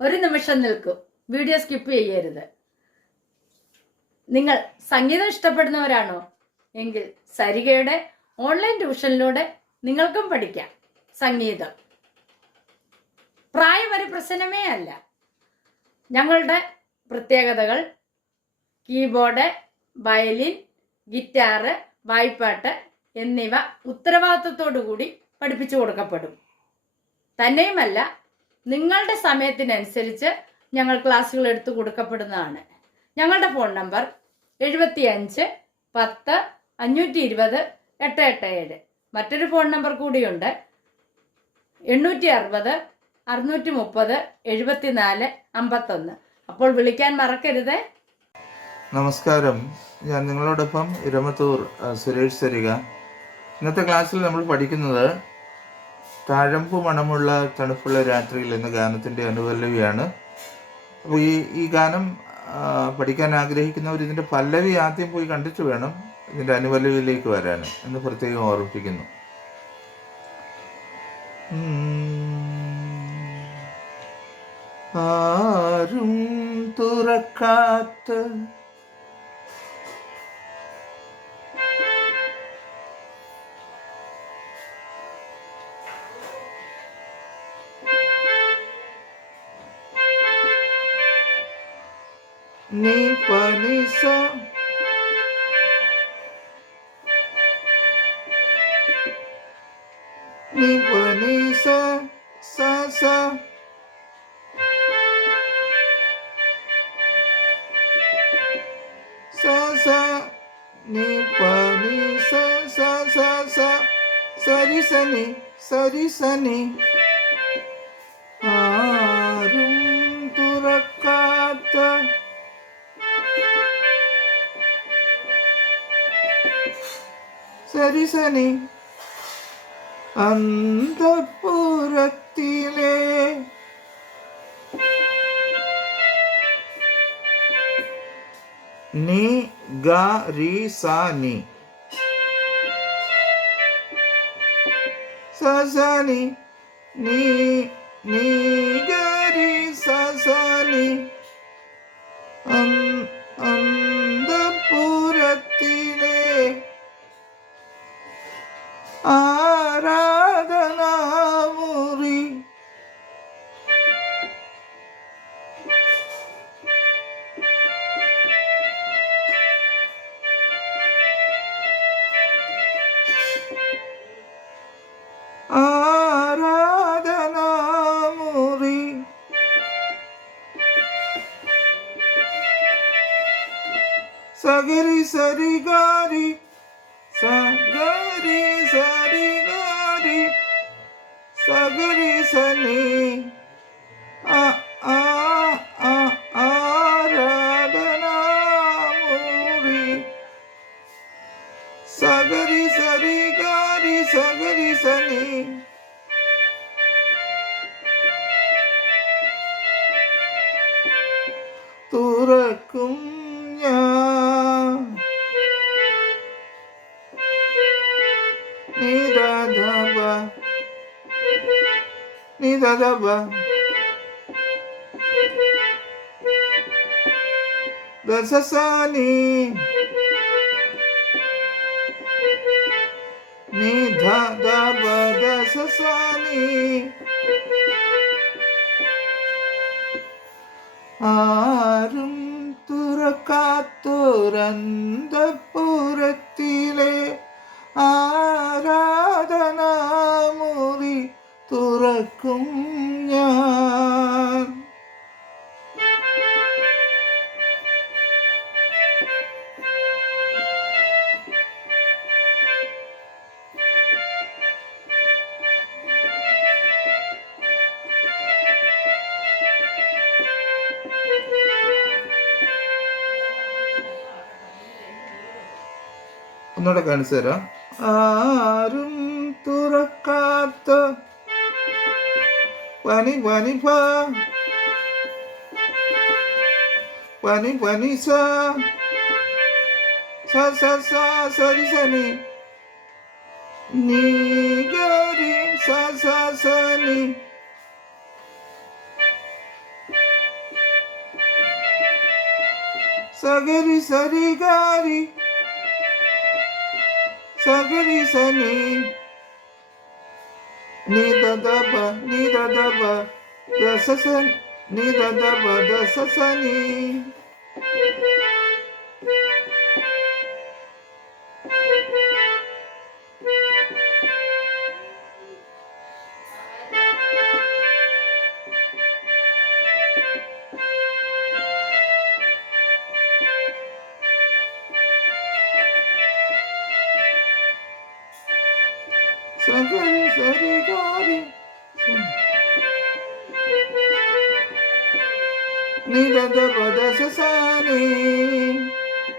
ഒരു നിമിഷം നിൽക്കൂ. വീഡിയോ സ്കിപ്പ് ചെയ്യരുത്. നിങ്ങൾ സംഗീതം ഇഷ്ടപ്പെടുന്നവരാണോ? എങ്കിൽ സരികയുടെ ഓൺലൈൻ ട്യൂഷനിലൂടെ നിങ്ങൾക്കും പഠിക്കാം. സംഗീതം. പ്രായം പ്രശ്നമേ അല്ല. ഞങ്ങളുടെ പ്രത്യേകതകൾ കീബോർഡ് വയലിൻ ഗിറ്റാറ് വായ്പാട്ട് എന്നിവ ഉത്തരവാദിത്വത്തോടു കൂടി പഠിപ്പിച്ചു കൊടുക്കപ്പെടും. തന്നെയുമല്ല നിങ്ങളുടെ സമയത്തിനനുസരിച്ച് ഞങ്ങൾ ക്ലാസ്സുകൾ എടുത്തു കൊടുക്കപ്പെടുന്നതാണ്. ഞങ്ങളുടെ ഫോൺ നമ്പർ എഴുപത്തി അഞ്ച് പത്ത് അഞ്ഞൂറ്റി ഇരുപത് എട്ട് എട്ട് ഏഴ്. മറ്റൊരു ഫോൺ നമ്പർ കൂടിയുണ്ട് എണ്ണൂറ്റി അറുപത് അറുന്നൂറ്റി മുപ്പത് എഴുപത്തിനാല് അമ്പത്തൊന്ന്. അപ്പോൾ വിളിക്കാൻ മറക്കരുത്. നമസ്കാരം. ഞാൻ നിങ്ങളോടൊപ്പം ഇരമത്തൂർ സുരേഷ് സരിക ഇന്നത്തെ ക്ലാസ്സിൽ നമ്മൾ പഠിക്കുന്നത് താഴമ്പു മണമുള്ള തണുപ്പുള്ള രാത്രിയിൽ എന്ന ഗാനത്തിന്റെ അനുപല്ലവിയാണ്. അപ്പോൾ ഈ ഈ ഗാനം പഠിക്കാൻ ആഗ്രഹിക്കുന്നവർ ഇതിന്റെ പല്ലവി ആദ്യം പോയി കണ്ടിട്ട് വേണം ഇതിന്റെ അനുപല്ലവിയിലേക്ക് വരാൻ എന്ന് പ്രത്യേകം ഓർമ്മിപ്പിക്കുന്നു. ആരും തുറക്കാത്ത ni pa ni sa ni pa ni sa sa sa sa sa ni pa ni sa sa sa sa sa ri sa ni sa ri sa ni தரிசனி அந்த புறத்திலே நீ க ரி சா நீ சசனி நீ நீ க Sagari sari gari. Sagari sari. Sagari sani. Ah, ah, ah, ah. Radhana muri. Sagari. Dadaba Dasasani Nidhadaba Dasasani Arum Turakaturandabu തുറക്കും ഞാൻ. ഒന്നുകൂടെ കാണിച്ചു തരാം. ആരും തുറക്കാത്ത Wani wani wa. Wani wani sa. Sa sa sa sa ni sa ni. Ni gari sa sa sa ni. Sagari sari gari. sa ni ni da da ba ni da da ba da sa sa ni da da ba da sa sa ni.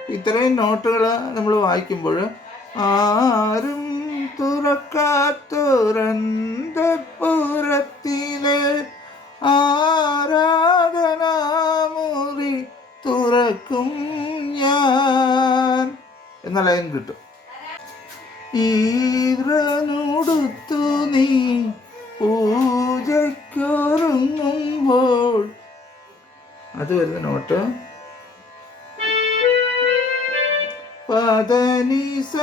ഇത്രയും നോട്ടുകൾ നമ്മൾ വായിക്കുമ്പോൾ ആരും തുറക്കാത്തുരന്തപുരത്തിലെ ആരാധനാമുറി തുറക്കും ഞാൻ. എന്ന line കിട്ടും. ഈദ്രനോടുത്തു നീ പൂജയ്ക്കൊരുങ്ങുമ്പോൾ. അത് വരുന്ന നോട്ട്. പദനീസ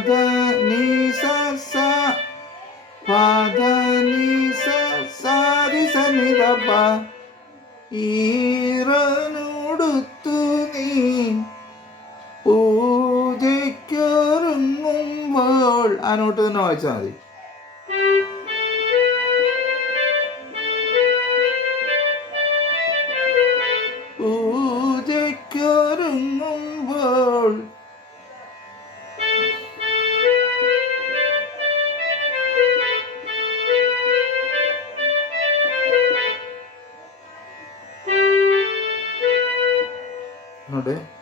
പദനീസ സ പദനീസ സാരി സനിധ പ ഈറനോടുത്തു നീ പൂജയ്ക്കൊരുങ്ങുമ്പോൾ ആ നോട്ട് തന്നെ വായിച്ചാൽ മതി. হবে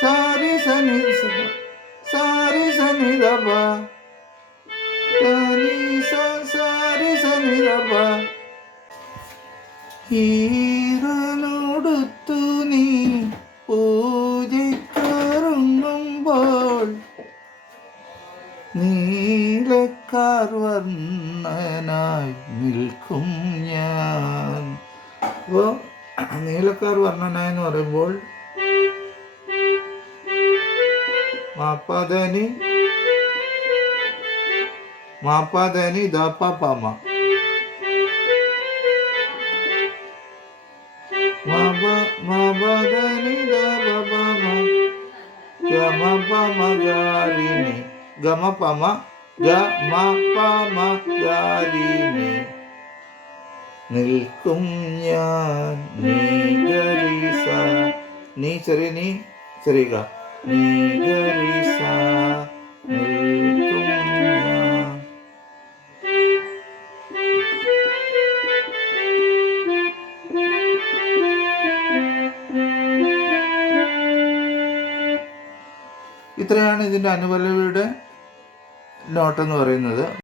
সারি সনি সারি সনি দাবা সারি সনি দাবা হি നീലക്കാർ വർണ്ണനായി എന്ന് പറയുമ്പോൾ മാപ്പാതനി മാപ്പാതനി ദാപ്പാമ മാബദനി ദാബാമ ഗമപമഗാരിണി ഗമപമ ഗമപമഗാരിണി നിൽക്കും ഞാൻ. നീഗരീസ നീ ചെറിയ നീ ചെറിയ ഞാൻ. ഇത്രയാണ് ഇതിന്റെ അനുപലവിയുടെ നോട്ടെന്ന് പറയുന്നത്.